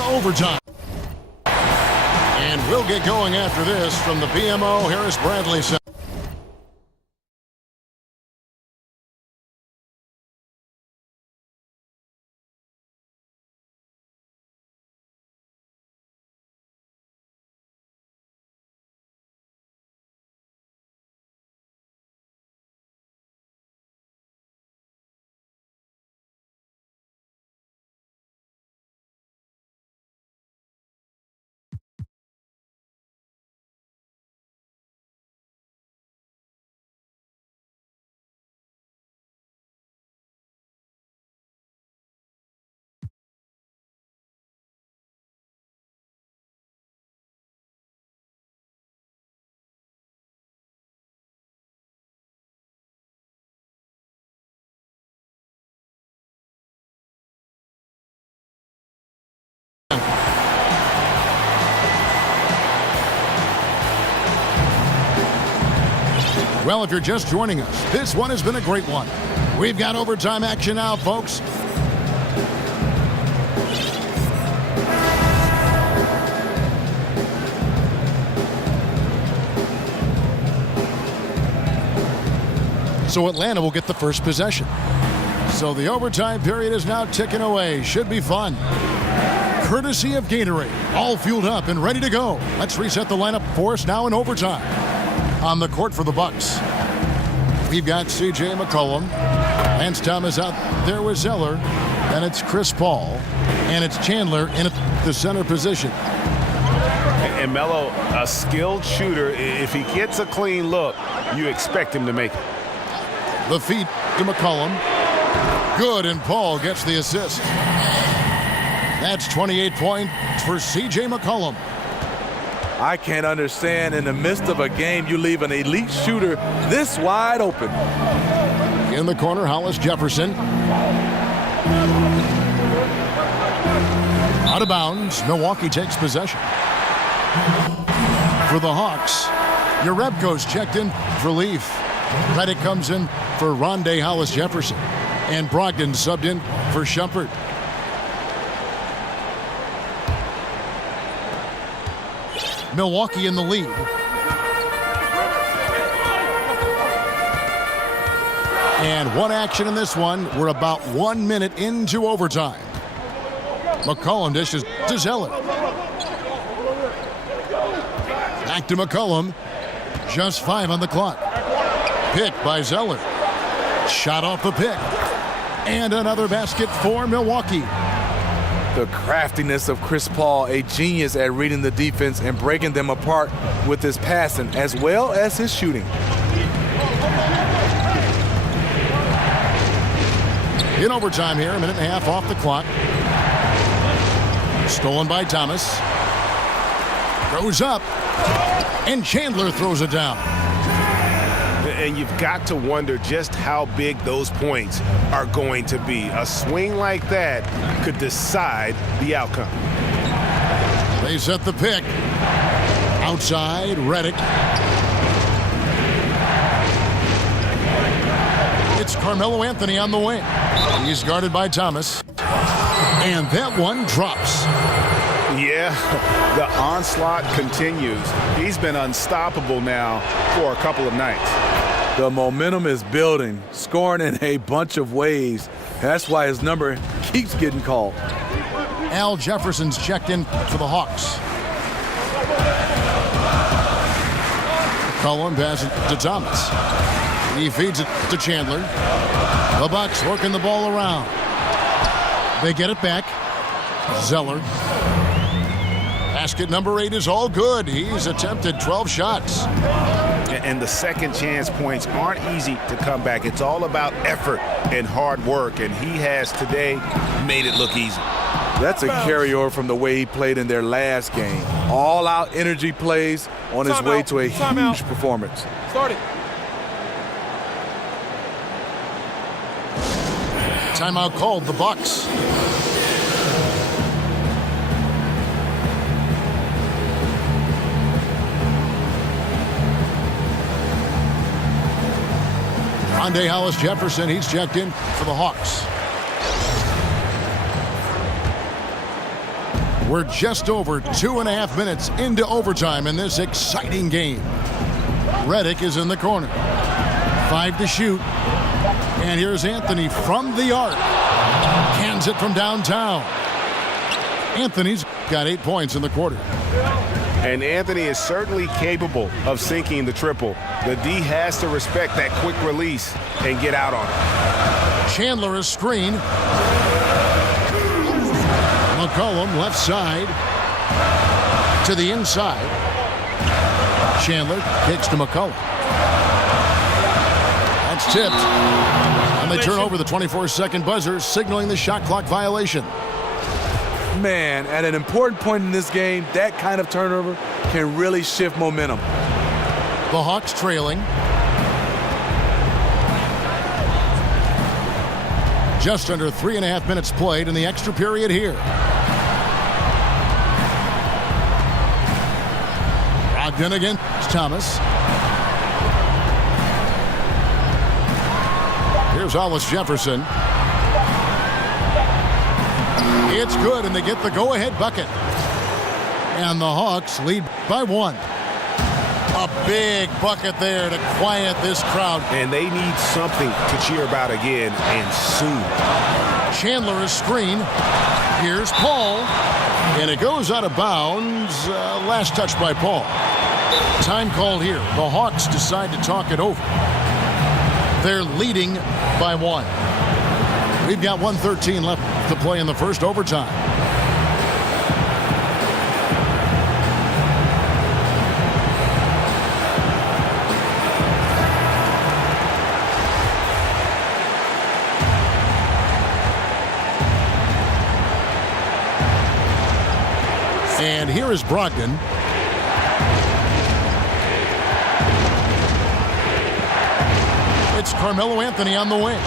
into overtime. And we'll get going after this from the BMO Harris Bradley Center. Well, if you're just joining us, this one has been a great one. We've got overtime action now, folks. So Atlanta will get the first possession. So the overtime period is now ticking away. Should be fun. Courtesy of Gatorade. All fueled up and ready to go. Let's reset the lineup for us now in overtime. On the court for the Bucks, we've got C.J. McCollum. Lance Thomas out there with Zeller. Then it's Chris Paul. And it's Chandler in the center position. And Melo, a skilled shooter. If he gets a clean look, you expect him to make it. The feed to McCollum. Good, and Paul gets the assist. That's 28 points for C.J. McCollum. I can't understand in the midst of a game you leave an elite shooter this wide open. In the corner, Hollis Jefferson. Out of bounds. Milwaukee takes possession. For the Hawks, Jerebko's checked in for relief. Reddick comes in for Rondé Hollis Jefferson. And Brogdon subbed in for Shumpert. Milwaukee in the lead. And one action in this one. We're about 1 minute into overtime. McCollum dishes to Zeller. Back to McCollum. Just 5 on the clock. Pick by Zeller. Shot off the pick. And another basket for Milwaukee. The craftiness of Chris Paul, a genius at reading the defense and breaking them apart with his passing as well as his shooting. In overtime here, a minute and a half off the clock. Stolen by Thomas. Goes up. And Chandler throws it down. And you've got to wonder just how big those points are going to be. A swing like that could decide the outcome. They set the pick. Outside, Reddick. It's Carmelo Anthony on the wing. He's guarded by Thomas. And that one drops. Yeah, the onslaught continues. He's been unstoppable now for a couple of nights. The momentum is building, scoring in a bunch of ways. That's why his number keeps getting called. Al Jefferson's checked in for the Hawks. McCollum passes to Thomas. He feeds it to Chandler. The Bucks working the ball around. They get it back. Zeller. Basket number 8 is all good. He's attempted 12 shots. And the second chance points aren't easy to come back. It's all about effort and hard work, and he has today made it look easy. That's a carryover from the way he played in their last game. All-out energy plays on his way to a huge performance. Start it. Timeout called the Bucks. Rondé Hollis Jefferson, he's checked in for the Hawks. We're just over 2.5 minutes into overtime in this exciting game. Reddick is in the corner. 5 to shoot. And here's Anthony from the arc. Cans it from downtown. Anthony's got 8 points in the quarter. And Anthony is certainly capable of sinking the triple. The D has to respect that quick release and get out on it. Chandler is screen. McCollum left side to the inside. Chandler kicks to McCollum. That's tipped. And they turn over the 24-second buzzer, signaling the shot clock violation. Man, at an important point in this game, that kind of turnover can really shift momentum. The Hawks trailing. Just under 3.5 minutes played in the extra period here. Brogdon against Thomas. Here's Hollis Jefferson. It's good, and they get the go-ahead bucket. And the Hawks lead by 1. A big bucket there to quiet this crowd. And they need something to cheer about again, and soon. Chandler is screen. Here's Paul. And it goes out of bounds. Last touch by Paul. Time called here. The Hawks decide to talk it over. They're leading by 1. We've got 1:13 left to play in the first overtime. And here is Brogdon. It's Carmelo Anthony on the wing.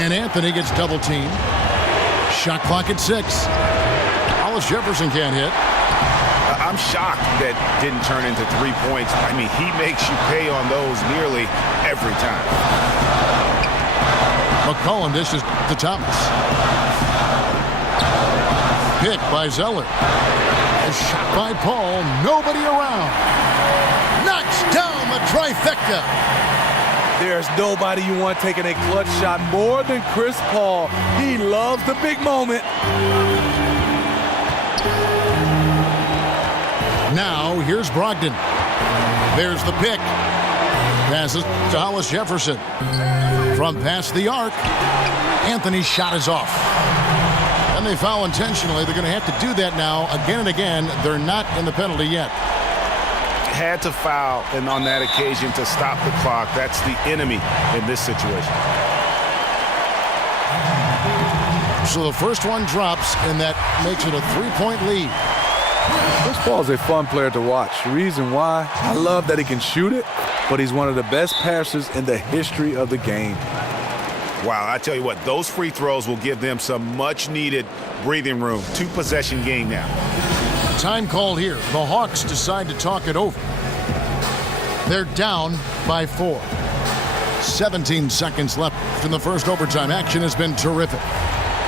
And Anthony gets double teamed. Shot clock at 6. Hollis Jefferson can't hit. I'm shocked that didn't turn into 3 points. I mean, he makes you pay on those nearly every time. McCollum dishes to Thomas. Pick by Zeller. A shot by Paul. Nobody around. Knocks down the trifecta. There's nobody you want taking a clutch shot more than Chris Paul. He loves the big moment. Now, here's Brogdon. There's the pick. Passes to Hollis Jefferson. From past the arc, Anthony's shot is off. And they foul intentionally. They're going to have to do that now again and again. They're not in the penalty yet. Had to foul, and on that occasion to stop the clock. That's the enemy in this situation. So the first one drops, and that makes it a 3-point lead. Chris Paul is a fun player to watch. Reason why? I love that he can shoot it, but he's one of the best passers in the history of the game. Wow, I tell you what, those free throws will give them some much-needed breathing room. 2-possession game now. Time called here. The Hawks decide to talk it over. They're down by 4. 17 seconds left in the first overtime. Action has been terrific.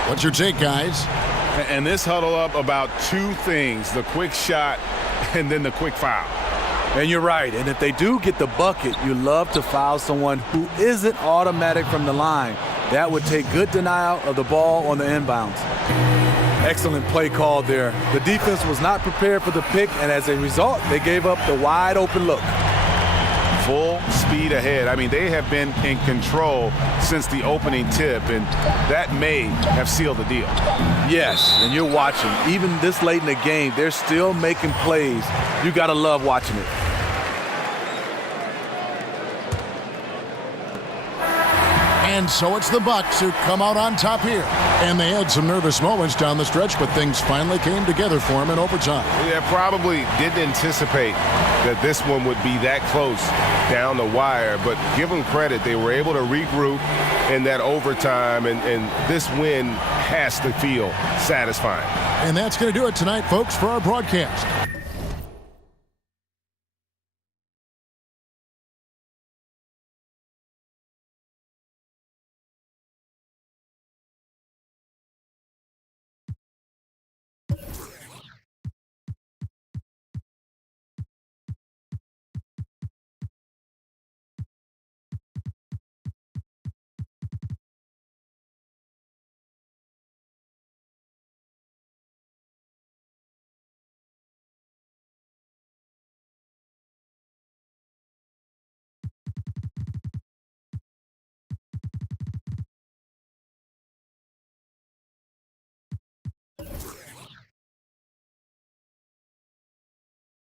What's your take, guys? And this huddle up about 2 things, the quick shot and then the quick foul. And you're right. And if they do get the bucket, you love to foul someone who isn't automatic from the line. That would take good denial of the ball on the inbounds. Excellent play call there. The defense was not prepared for the pick, and as a result, they gave up the wide open look. Full speed ahead. I mean, they have been in control since the opening tip, and that may have sealed the deal. Yes, and you're watching. Even this late in the game, they're still making plays. You got to love watching it. And so it's the Bucks who come out on top here. And they had some nervous moments down the stretch, but things finally came together for them in overtime. Yeah, probably didn't anticipate that this one would be that close down the wire, but give them credit. They were able to regroup in that overtime, and this win has to feel satisfying. And that's going to do it tonight, folks, for our broadcast.